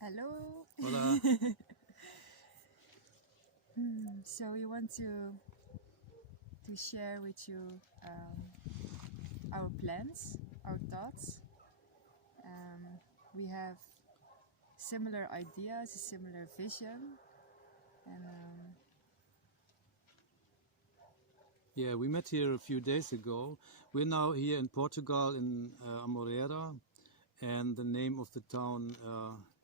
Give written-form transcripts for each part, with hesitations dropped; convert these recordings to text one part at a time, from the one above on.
Hello. Hola. So we want to share with you our plans, our thoughts. We have similar ideas, a similar vision, and Yeah, we met here a few days ago. We're now here in Portugal in Amoreira, and the name of the town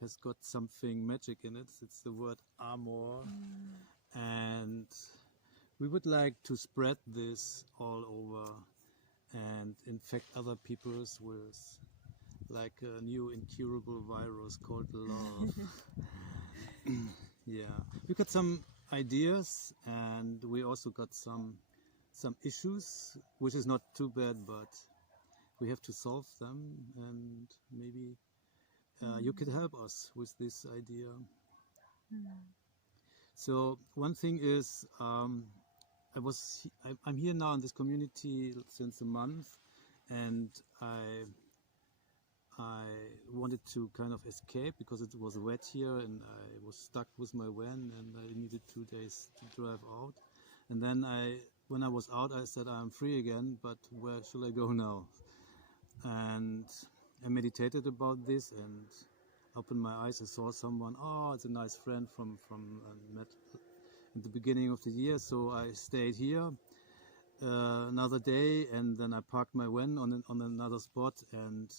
has got something magic in it. It's the word amor, and we would like to spread this all over and infect other peoples with like a new incurable virus called love. Yeah, we got some ideas, and we also got some issues, which is not too bad, but we have to solve them, and maybe you could help us with this idea. So one thing is, I'm here now in this community since a month, and I wanted to kind of escape because it was wet here, and I was stuck with my van, and I needed 2 days to drive out. And then when I was out, I said I'm free again, but where should I go now? And I meditated about this and opened my eyes. I saw someone. Oh, it's a nice friend from met at the beginning of the year. So I stayed here another day, and then I parked my van on another spot, and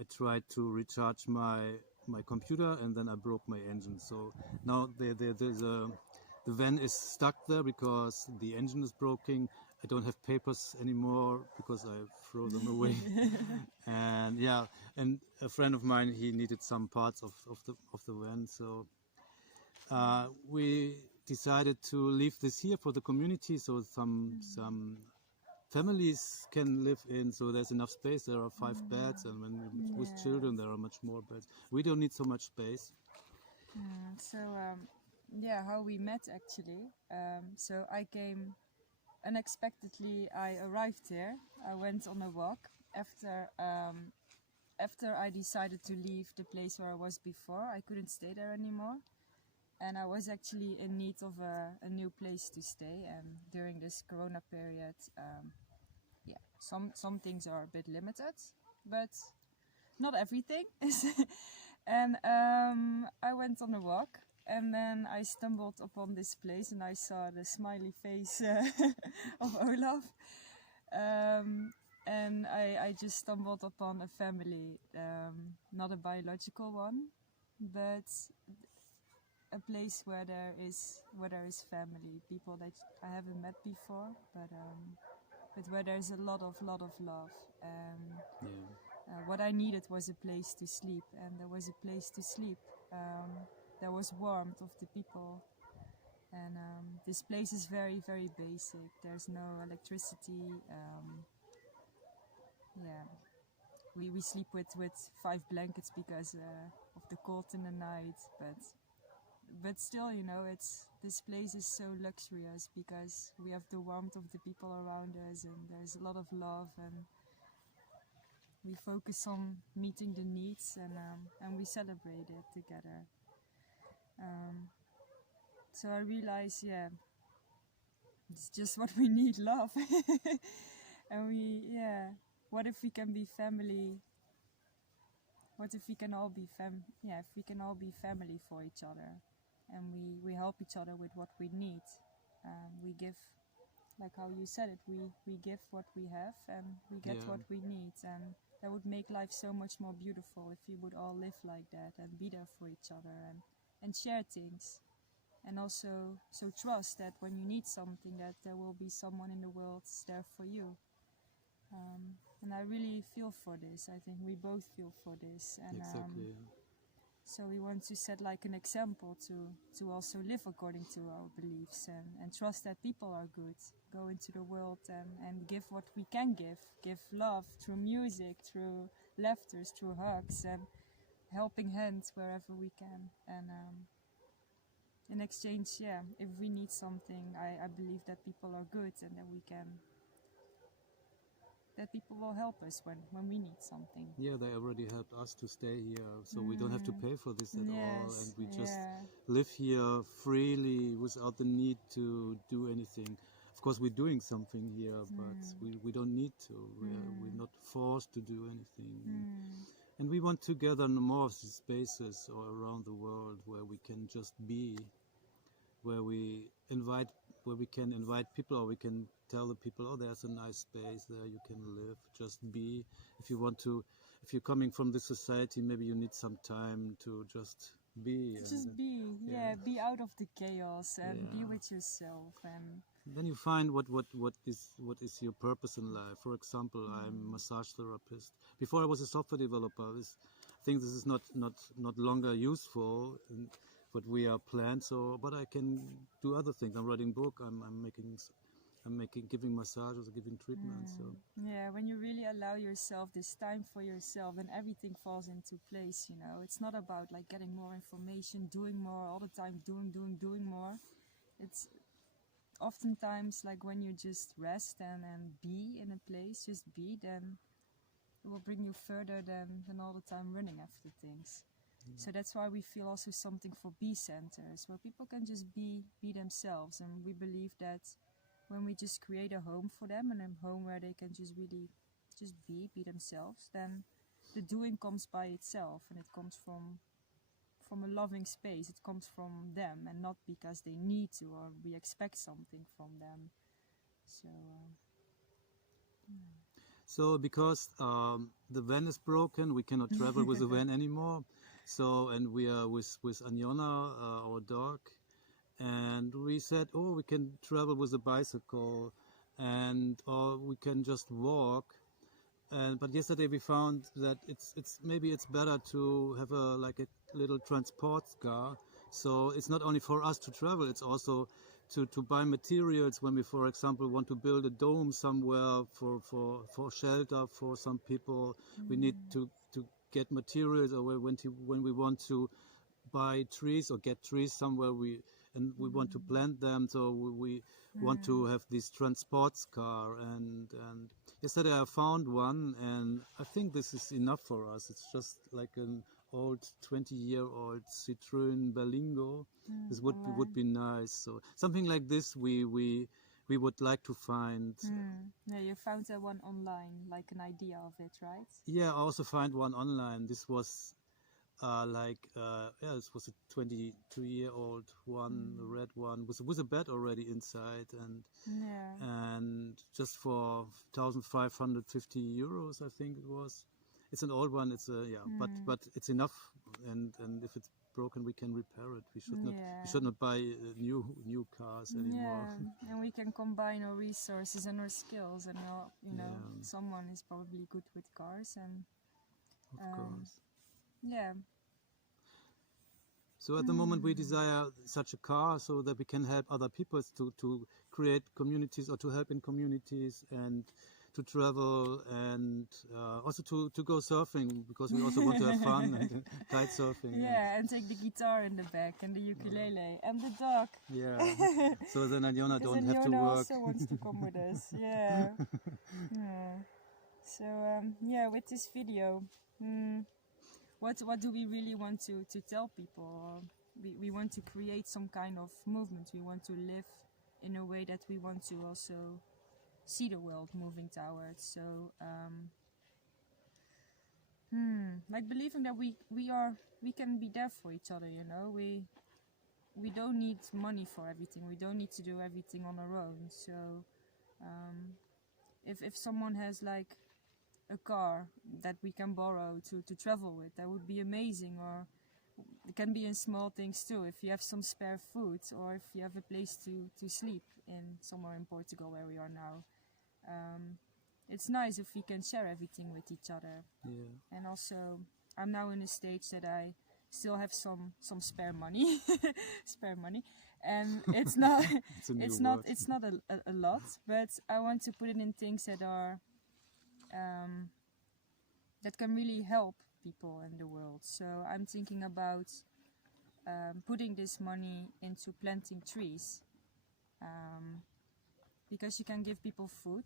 I tried to recharge my computer, and then I broke my engine. So now the van is stuck there because the engine is broken. I don't have papers anymore because I throw them away. And yeah, and a friend of mine, he needed some parts of the van, so we decided to leave this here for the community, so some families can live in, so there's enough space. There are 5 beds, and with children there are much more beds. We don't need so much space. So how we met actually. So I came unexpectedly. I arrived here. I went on a walk after I decided to leave the place where I was before. I couldn't stay there anymore, and I was actually in need of a new place to stay. And during this Corona period, some things are a bit limited, but not everything. And I went on a walk, and then I stumbled upon this place, and I saw the smiley face of Olaf. And I just stumbled upon a family, not a biological one, but a place where there is family, people that I haven't met before, but where there's a lot of love. What I needed was a place to sleep, and there was a place to sleep. There was warmth of the people, and this place is very, very basic. There's no electricity. We sleep with 5 blankets because of the cold in the night, but still, this place is so luxurious because we have the warmth of the people around us, and there's a lot of love, and we focus on meeting the needs, and we celebrate it together. So I realize, it's just what we need, love. And what if we can be family? What if we can all be if we can all be family for each other, and we help each other with what we need. We give, like how you said it, we give what we have, and we get what we need, and that would make life so much more beautiful if we would all live like that and be there for each other, and share things, and also trust that when you need something, that there will be someone in the world there for you. And I really feel for this. I think we both feel for this, and Exactly. so we want to set like an example to also live according to our beliefs, and trust that people are good. Go into the world and give what we can give love through music, through laughter, through hugs, and helping hands wherever we can. And in exchange, if we need something, I believe that people are good, and that we can that people will help us when we need something. Yeah, they already helped us to stay here, so we don't have to pay for this at all, and we just live here freely without the need to do anything. Of course, we're doing something here, but we don't need to. We're not forced to do anything. And we want to gather more of these spaces all around the world where we can just be, where we can invite people, or we can tell the people, oh, there's a nice space there, you can live, just be. If you're coming from this society, maybe you need some time to just be. Just be, be out of the chaos and be with yourself. And then you find what is your purpose in life. For example, I'm a massage therapist. Before I was a software developer, I think this is not longer useful. But we are planned, but I can do other things. I'm writing book. I'm giving massages, giving treatments. So yeah, when you really allow yourself this time for yourself, then everything falls into place. You know, it's not about like getting more information, doing more all the time, doing more. It's oftentimes like when you just rest and be in a place, just be, then it will bring you further than all the time running after things. So that's why we feel also something for bee centers, where people can just be themselves. And we believe that when we just create a home for them, and a home where they can just really just be themselves, then the doing comes by itself, and it comes from a loving space. It comes from them, and not because they need to or we expect something from them. So because the van is broken, we cannot travel with the van anymore. So, and we are with Anjona, our dog, and we said, oh, we can travel with a bicycle, or we can just walk. But yesterday we found that maybe it's better to have a little transport car. So it's not only for us to travel, it's also to buy materials when we, for example, want to build a dome somewhere for shelter for some people. We need to get materials, or when we want to buy trees or get trees somewhere, we want to plant them. So we want to have this transport car. And yesterday I found one, and I think this is enough for us. It's just like an old 20-year-old Citroën Berlingo. This would be nice. So something like this we would like to find. Yeah, you found that one online, like an idea of it, right? Yeah, I also find one online. This was this was a 22-year-old one, a red one, with a bed already inside, and just for 1,550 euros, I think it was. It's an old one. It's but it's enough. And if it's broken, we can repair it. We should not buy new cars anymore. Yeah, and we can combine our resources and our skills, and someone is probably good with cars, and of course. Yeah. So at the moment we desire such a car so that we can help other people to create communities, or to help in communities, and to travel, and also to go surfing, because we also want to have fun, and kite surfing. Yeah, and take the guitar in the back, and the ukulele, and the dog. Yeah, so then Anjona don't have to Anjona work. also wants to come with us, yeah. So, with this video, what do we really want to tell people? We want to create some kind of movement. We want to live in a way that we want to also see the world moving towards. So, like believing that we can be there for each other. You know, we don't need money for everything. We don't need to do everything on our own. So, if someone has like a car that we can borrow to travel with, that would be amazing. Or it can be in small things too. If you have some spare food, or if you have a place to sleep in somewhere in Portugal where we are now, it's nice if we can share everything with each other. Yeah. And also, I'm now in a stage that I still have some spare money, and it's not it's not a lot, but I want to put it in things that are that can really help people in the world. So I'm thinking about putting this money into planting trees, because you can give people food,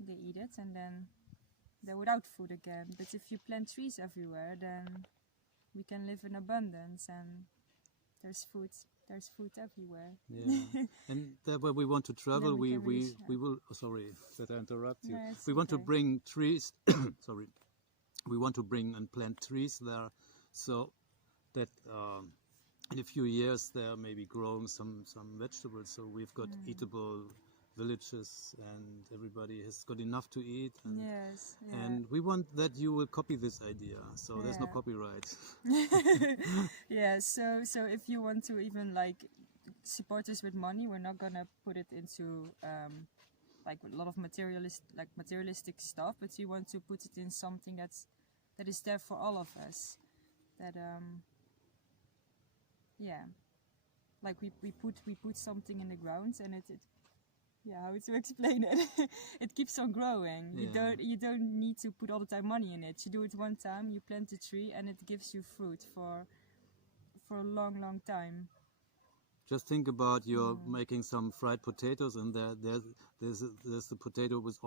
they eat it, and then they're without food again. But if you plant trees everywhere, then we can live in abundance, and there's food everywhere. Yeah. And there where we want to travel, we can really we will. Oh, sorry that I interrupt you. No, it's We want to okay. bring trees. Sorry, we want to bring and plant trees there, so that in a few years there may be growing some vegetables. So we've got eatable villages, and everybody has got enough to eat. And, Yes. Yeah. and we want that you will copy this idea. So there's no Yeah. copyright. Yeah. So if you want to even like support us with money, we're not gonna put it into like a lot of materialistic stuff, but we want to put it in something that is there for all of us. That yeah, like we put something in the ground, and it yeah, how to explain it? It keeps on growing. Yeah. You don't need to put all the time money in it. You do it one time, you plant a tree, and it gives you fruit for a long time. Just think about you're making some fried potatoes, and there's the potato with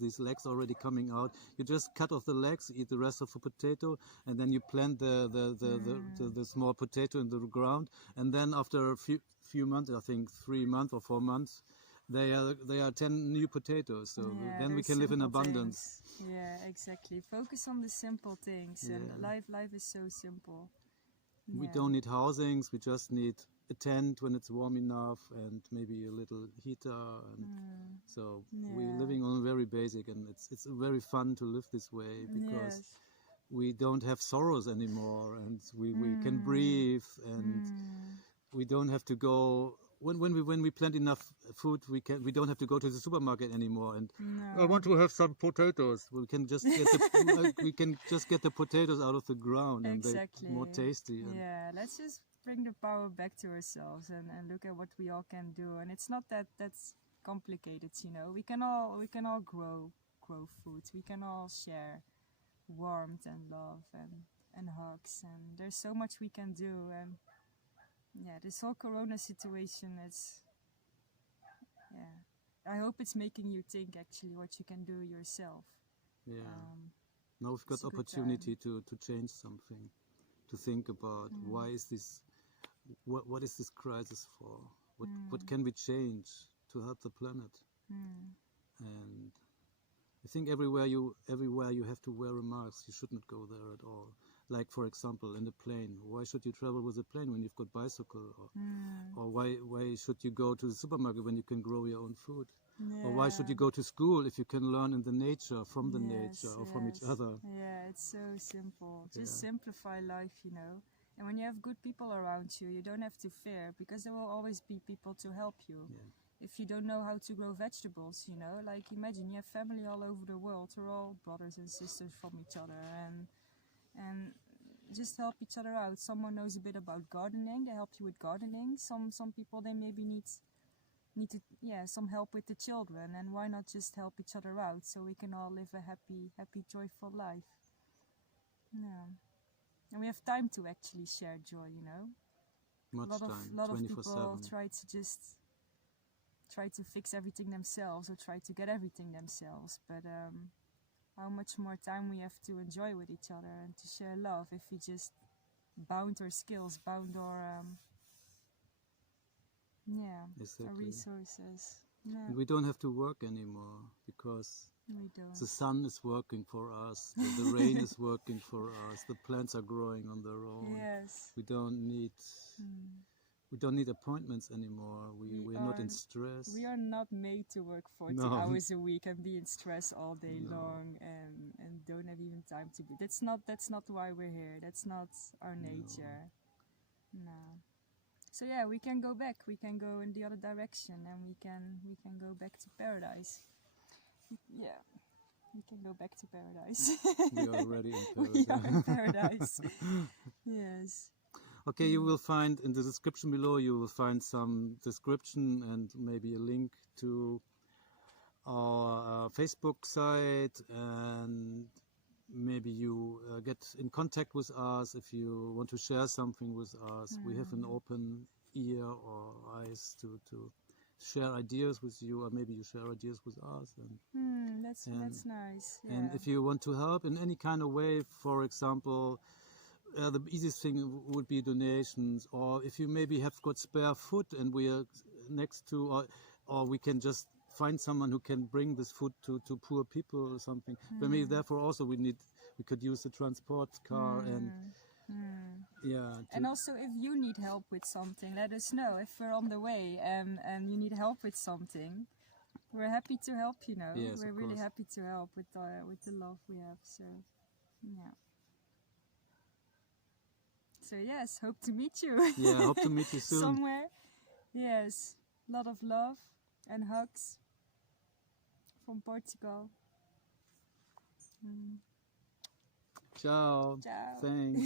these legs already coming out. You just cut off the legs, eat the rest of the potato, and then you plant the small potato in the ground, and then after a few months, I think 3 months or 4 months, they are 10 new potatoes. So Yeah, then we those can live in simple abundance. things. Yeah, exactly. Focus on the simple things, and Yeah. life is so simple. We Yeah. don't need housings. We just need a tent when it's warm enough, and maybe a little heater. And so we're Yeah. living on very basic, and it's very fun to live this way because Yes. we don't have sorrows anymore, and we can breathe, and we don't have to go. When we plant enough food, we don't have to go to the supermarket anymore. And I want to have some potatoes. We can just get the potatoes out of the ground, and Exactly. they're more tasty. And Yeah, let's just bring the power back to ourselves and look at what we all can do. And it's not that's complicated, you know. We can all grow food. We can all share warmth and love and hugs, and there's so much we can do. And yeah, this whole corona situation is, yeah, I hope it's making you think actually what you can do yourself. yeah. Now we've got it's a good opportunity to change something, to think about why is this, what is this crisis for? What can we change to help the planet? And I think everywhere you have to wear a mask. You shouldn't go there at all. Like for example, in a plane. Why should you travel with a plane when you've got bicycle? Or why should you go to the supermarket when you can grow your own food? Yeah. Or why should you go to school if you can learn in the nature, from the Yes, nature, or from each other? Yeah, it's so simple. Just simplify life, you know. And when you have good people around you, you don't have to fear, because there will always be people to help you. Yeah. If you don't know how to grow vegetables, you know, like imagine you have family all over the world. We're all brothers and sisters from each other, and just help each other out. Someone knows a bit about gardening, they help you with gardening. Some people, they maybe need to some help with the children, and why not just help each other out so we can all live a happy joyful life. Yeah. And we have time to actually share joy, you know. Much lot time, of people 24/7. try to fix everything themselves, or try to get everything themselves, but how much more time we have to enjoy with each other and to share love if we just bound our skills, bound our our Exactly. resources. Yeah, And we don't have to work anymore because we don't. the sun is working for us, the rain is working for us, the plants are growing on their own. Yes. We don't need appointments anymore. We are not in stress. We are not made to work 40 No. hours a week and be in stress all day long and don't have even time to be. That's not why we're here. That's not our nature. No. So yeah, we can go back. We can go in the other direction, and we can go back to paradise. Yeah. We can go back to paradise. We are already in We are in paradise. paradise. Yes. Okay, you will find in the description below, you will find some description and maybe a link to our Facebook site, and maybe you get in contact with us if you want to share something with us. We have an open ear or eyes to share ideas with you, or maybe you share ideas with us. And That's nice. Yeah. and if you want to help in any kind of way, for example, the easiest thing would be donations, or if you maybe have got spare food and we are next to, or we can just find someone who can bring this food to poor people or something. But maybe therefore also we could use the transport car and yeah. And also, if you need help with something, let us know. If we're on the way and you need help with something, we're happy to help. You know, Yes, we're of really course. happy to help with the love we have. So, yeah. So yes, hope to meet you. Yeah, hope to meet you soon. Somewhere. Yes, a lot of love and hugs from Portugal. Ciao. Ciao. Thanks.